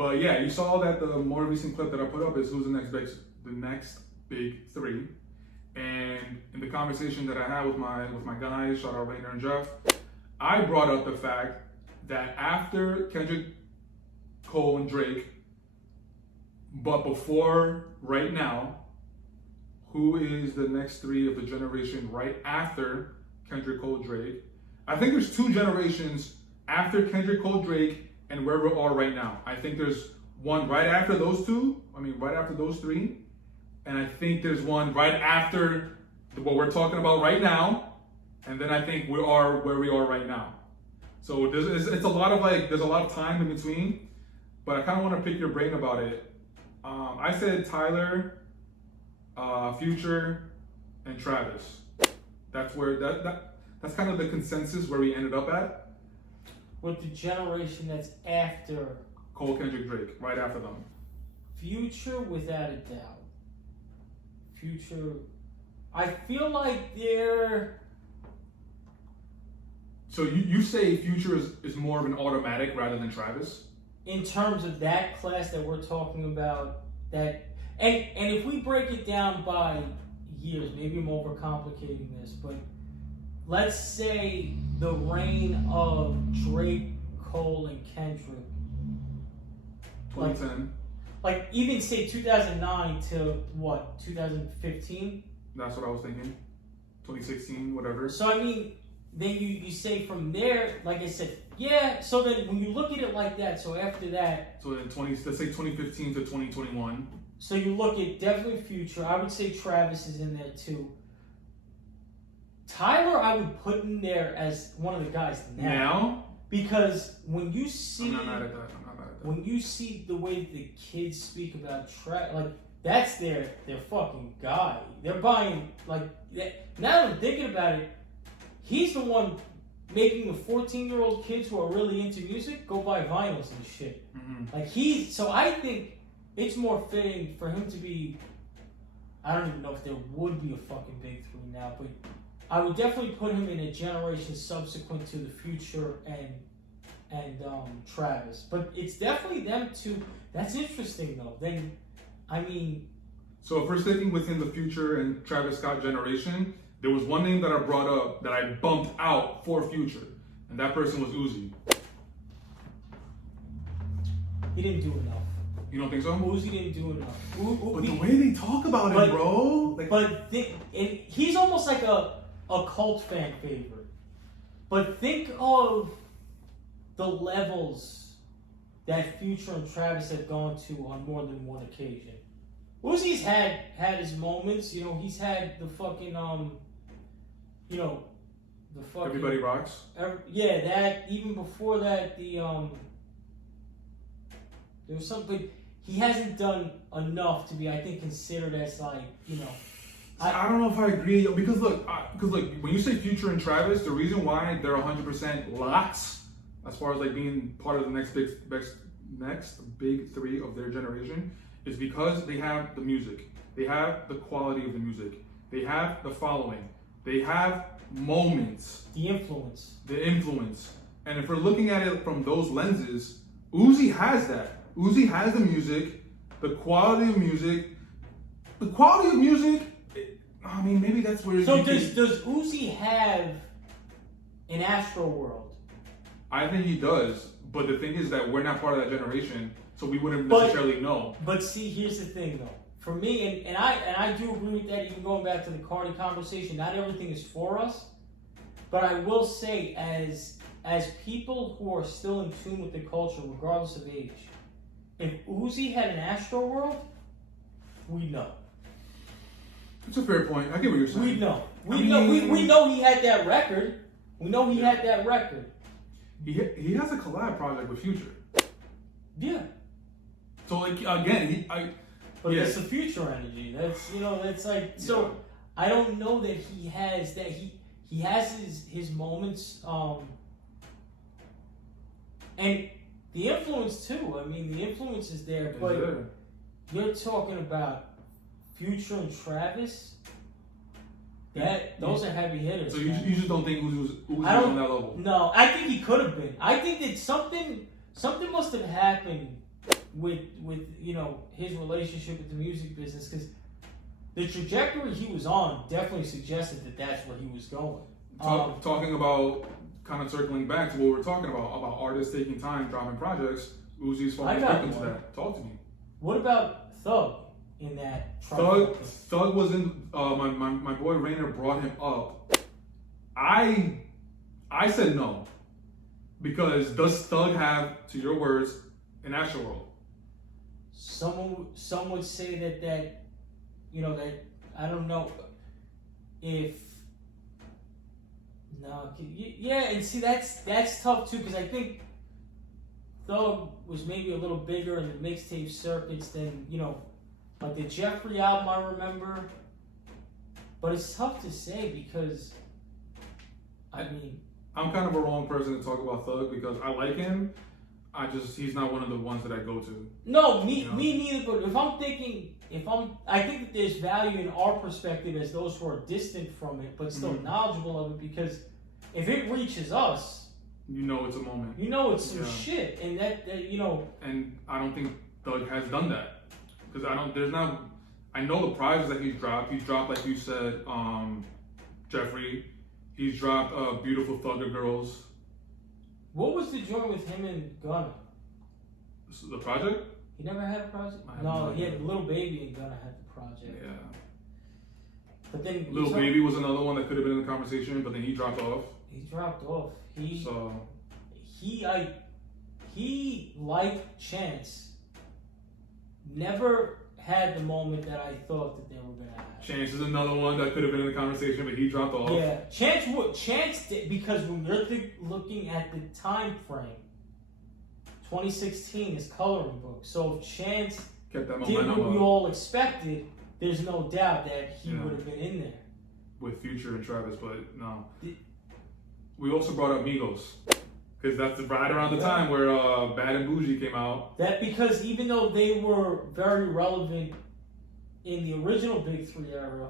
But yeah, you saw that the more recent clip that I put up is who's the next big three. And in the conversation that I had with my guys, shout out Rainer and Jeff, I brought up the fact that after Kendrick, Cole, and Drake, but before right now, who is the next three of the generation right after Kendrick, Cole, Drake? I think there's two generations after Kendrick, Cole, Drake, and where we are right now. I think there's one right after those two. Right after those three. And I think there's one right after what we're talking about right now. And then I think we are where we are right now. So it's a lot of there's a lot of time in between. But I kind of want to pick your brain about it. I said Tyler, Future, and Travis. That's where that's kind of the consensus where we ended up at. With the generation that's after Cole, Kendrick, Drake, right after them. Future, without a doubt. Future, I feel like they're... So you say Future is more of an automatic rather than Travis? In terms of that class that we're talking about, that and if we break it down by years, maybe I'm overcomplicating this, but let's say the reign of Drake, Cole, and Kendrick. 2010. Like even say 2009 to what, 2015? That's what I was thinking. 2016, whatever. So I mean, then you say from there, like I said, yeah, so then when you look at it like that, so after that... So then let's say 2015 to 2021. So you look at definitely Future. I would say Travis is in there too. Tyler, I would put in there as one of the guys now. Because when you see... I'm not mad at that. When you see the way the kids speak about that's their fucking guy. They're buying, now that I'm thinking about it, he's the one making the 14-year-old kids who are really into music go buy vinyls and shit. Mm-hmm. So I think it's more fitting for him to be, I don't even know if there would be a fucking big three now, but I would definitely put him in a generation subsequent to the Future and Travis. But it's definitely them two. That's interesting though. Then, I mean... So if we're sticking within the Future and Travis Scott generation, there was one name that I brought up that I bumped out for Future, and that person was Uzi. He didn't do enough. You don't think so? Uzi didn't do enough. But the way they talk about it, bro. He's almost like a cult fan favorite. But think of the levels that Future and Travis have gone to on more than one occasion. Uzi's had his moments, he's had the fucking, the fucking... Everybody Rocks? Yeah, that, even before that, there was something, he hasn't done enough to be, I think, considered as I don't know if I agree, because look, when you say Future and Travis, the reason why they're 100% locks, as far as being part of the next big three of their generation, is because they have the music, they have the quality of the music, they have the following, they have moments, the influence, and if we're looking at it from those lenses, Uzi has that. Uzi has the music, the quality of music. I mean, maybe that's where. So does Uzi have an Astro World? I think he does, but the thing is that we're not part of that generation, so we wouldn't necessarily know. But see, here's the thing, though. For me, and I do agree with that. Even going back to the Cardi conversation, not everything is for us. But I will say, as people who are still in tune with the culture, regardless of age, if Uzi had an Astro World, we know. That's a fair point. I get what you're saying. We know. We know he had that record. We know he had that record. He has a collab project with Future. Yeah. So again, But that's the Future energy. That's like so. Yeah. I don't know that he has that. He has his moments. And the influence too. I mean, the influence is there. But you're talking about Future and Travis. Those are heavy hitters. So you just don't think Uzi was on that level? No, I think he could have been. I think that something must have happened with you know, his relationship with the music business, because the trajectory he was on definitely suggested that that's where he was going. Talking about, kind of circling back to what we were talking about artists taking time dropping projects. Uzi's falling victim to that. Talk to me. What about Thug in that? Thug was in. My boy Rainer brought him up. I said no, because does Thug have, to your words, an Astroworld? Some would say that you know, that I don't know if. No, yeah, and see that's tough too, because I think Thug was maybe a little bigger in the mixtape circuits than, you know, like the Jeffrey album I remember. But it's tough to say because, I mean, I'm kind of a wrong person to talk about Thug because I like him. He's not one of the ones that I go to. No, me neither. But I think that there's value in our perspective as those who are distant from it, but still knowledgeable of it, because if it reaches us, you know it's a moment. You know it's some shit, and that you know. And I don't think Thug has done that, because I know the prizes that he's dropped. He's dropped, like you said, Jeffrey. He's dropped Beautiful Thugger Girls. What was the joint with him and Gunna? The project? He never had a project? No, he had Little Baby and Gunna had the project. Yeah. But then Little Baby was another one that could have been in the conversation, but then he dropped off. He dropped off. He like Chance, never had the moment that I thought that they were gonna have. Chance is another one that could have been in the conversation, but he dropped off. Yeah, Chance did, because when you're looking at the time frame, 2016 is coloring book. So if Chance kept that did what we all expected, there's no doubt that he would have been in there. With Future and Travis, but no. We also brought up Migos, because that's right around the time where Bad and Bougie came out. That because even though they were very relevant in the original Big Three era,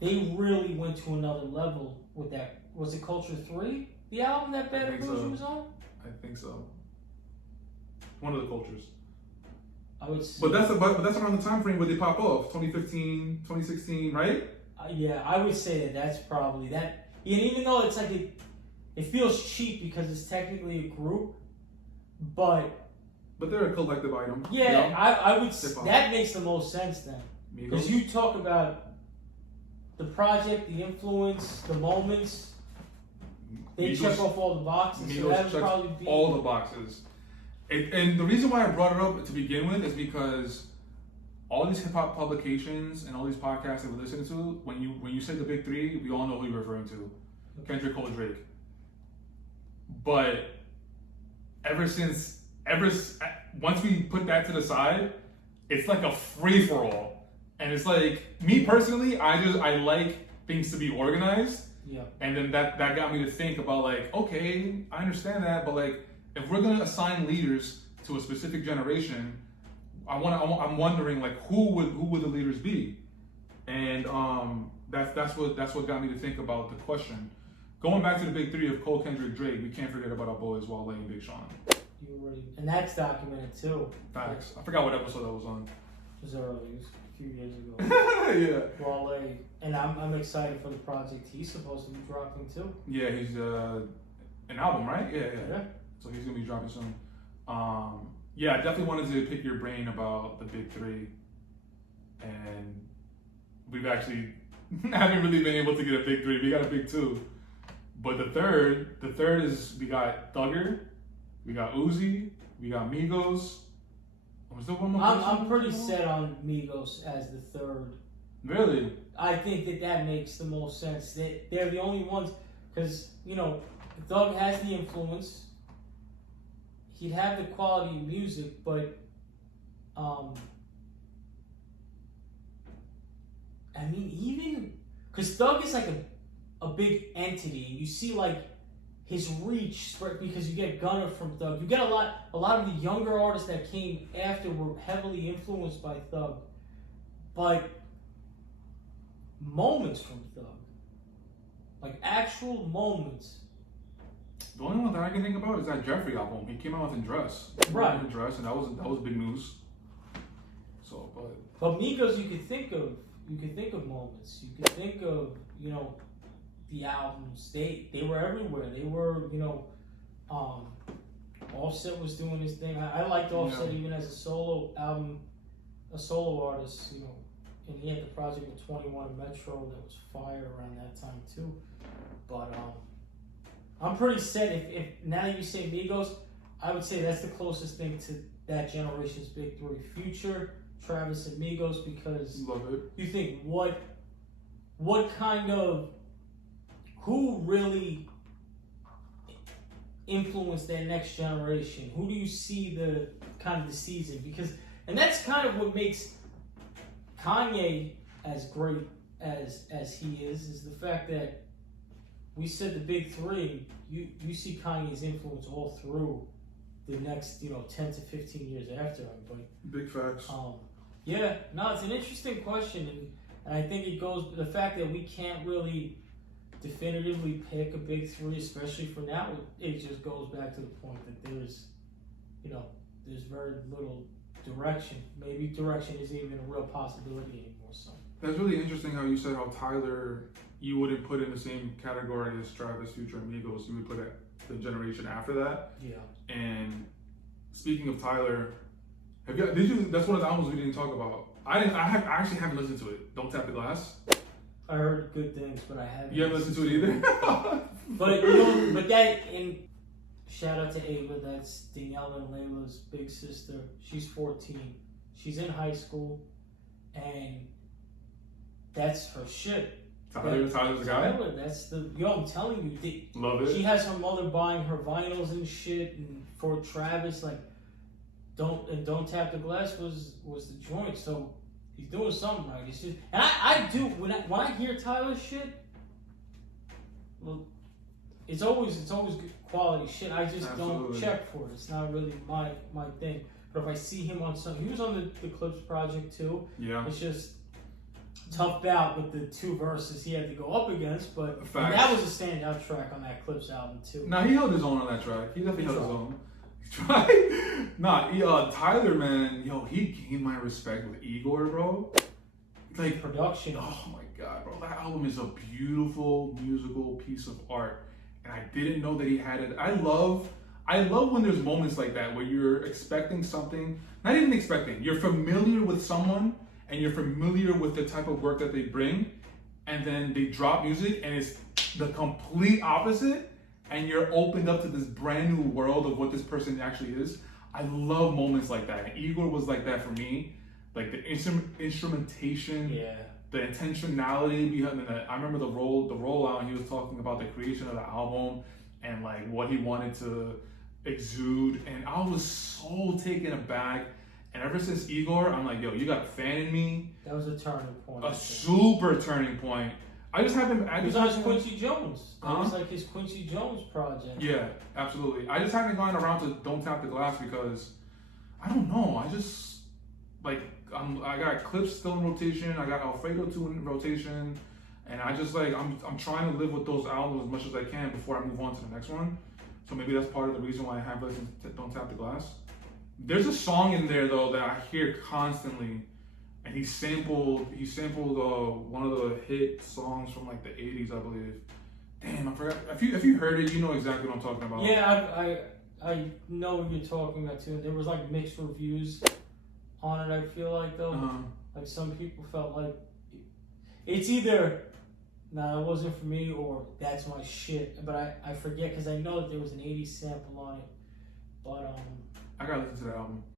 they really went to another level with that. Was it Culture 3, the album that Bad and Bougie was on? I think so. One of the cultures. I would say. But that's around the time frame where they pop off, 2015, 2016, right? Yeah, I would say that's probably that. And even though it's like it feels cheap because it's technically a group, but they're a collective item. Yeah, you know? I would. That makes the most sense then, because you talk about the project, the influence, the moments. They Migos, check off all the boxes. Migos so that would probably be all the boxes. And the reason why I brought it up to begin with is because all these hip hop publications and all these podcasts that we're listening to, when you say the Big Three, we all know who you're referring to: Kendrick, Cole, Drake. But once we put that to the side, it's like a free for all, and it's like, me personally, I like things to be organized. Yeah. And then that got me to think about, like, okay, I understand that, but like, if we're gonna assign leaders to a specific generation, I'm wondering, like, who would the leaders be? And that's what got me to think about the question. Going back to the Big Three of Cole, Kendrick, Drake, we can't forget about our boys Wale and Big Sean. And that's documented too. Facts. I forgot what episode that was on. It was early. It was a few years ago. Yeah. Wale, and I'm excited for the project he's supposed to be dropping too. Yeah, he's an album, right? Yeah. So he's gonna be dropping soon. Yeah, I definitely wanted to pick your brain about the Big Three, and we've actually haven't really been able to get a Big Three. We got a Big Two, but the third is, we got Thugger, we got Uzi, we got Migos. Was there one more? I'm pretty set on Migos as the third. Really? I think that makes the most sense. They're the only ones, because, you know, Thug has the influence. He'd have the quality of music, but I mean, even because Thug is like a big entity. You see, like, his reach spread, because you get Gunna from Thug. You get a lot of the younger artists that came after were heavily influenced by Thug, but moments from Thug, like actual moments, The only one that I can think about is that Jeffrey album. He came out with In Dress. Right. In Dress, and that was big news. So, but Migos, you could think of moments. You could think of, you know, the albums. They were everywhere. They were, you know, Offset was doing his thing. I liked Offset even as a solo album, a solo artist, you know. And he had the project with 21 and Metro that was fire around that time too. But I'm pretty set. If now that you say Migos, I would say that's the closest thing to that generation's big three: Future, Travis, and Migos. Because love it. You think what kind of, who really influenced that next generation? Who do you see the kind of the season? Because, and that's kind of what makes Kanye as great as he is the fact that we said the big three. You see Kanye's influence all through the next, you know, 10 to 15 years after him. But big facts. Yeah, no, it's an interesting question, and I think it goes the fact that we can't really definitively pick a big three, especially for now. It just goes back to the point that there's very little direction. Maybe direction isn't even a real possibility anymore. So that's really interesting how you said how Tyler you wouldn't put in the same category as Travis, Future, and Migos. You would put it the generation after that. Yeah. And speaking of Tyler, that's one of the albums we didn't talk about. I actually haven't listened to it. Don't Tap the Glass. I heard good things, but I haven't. You haven't listened to it either. But you know, but that in shout out to Ava. That's Danielle and Layla's big sister. She's 14. She's in high school, and that's her shit. Tyler's the guy. Tyler, that's the I'm telling you. Love it. She has her mother buying her vinyls and shit, and for Travis, like Don't Tap the Glass was the joint. So he's doing something right. It's just, and I do when I hear Tyler shit, well, it's always good quality shit. I just don't check for it. It's not really my thing. But if I see him on something, he was on the Clips project too. Yeah. It's just tough bout with the two verses he had to go up against, but that was a standout track on that Clips album too. Nah, he held his own on that track. He definitely held his own. Right? Nah, Tyler, man, he gained my respect with Igor, bro. Like production. Oh my god, bro, that album is a beautiful musical piece of art, and I didn't know that he had it. I love when there's moments like that where you're expecting something, not even expecting. You're familiar with someone, and you're familiar with the type of work that they bring, and then they drop music, and it's the complete opposite. And you're opened up to this brand new world of what this person actually is. I love moments like that. And Igor was like that for me. Like the instrumentation, the intentionality behind it. I remember the rollout, and he was talking about the creation of the album and like what he wanted to exude. And I was so taken aback. And ever since Igor, I'm like, you got a fan in me. That was a turning point. A super turning point. I just haven't. It was on Quincy Jones. That was like his Quincy Jones project. Yeah, absolutely. I just haven't gone around to Don't Tap the Glass because I don't know. I just like I got Clips still in rotation. I got Alfredo 2 in rotation, and I just like I'm trying to live with those albums as much as I can before I move on to the next one. So maybe that's part of the reason why I have listened to Don't Tap the Glass. There's a song in there though that I hear constantly. And he sampled one of the hit songs from like the 80s, I believe. Damn, I forgot. If you heard it, you know exactly what I'm talking about. Yeah, I know what you're talking about too. There was like mixed reviews on it. I feel like though, like some people felt like it's either nah, it wasn't for me, or that's my shit. But I forget because I know that there was an 80s sample on it. But I gotta listen to that album.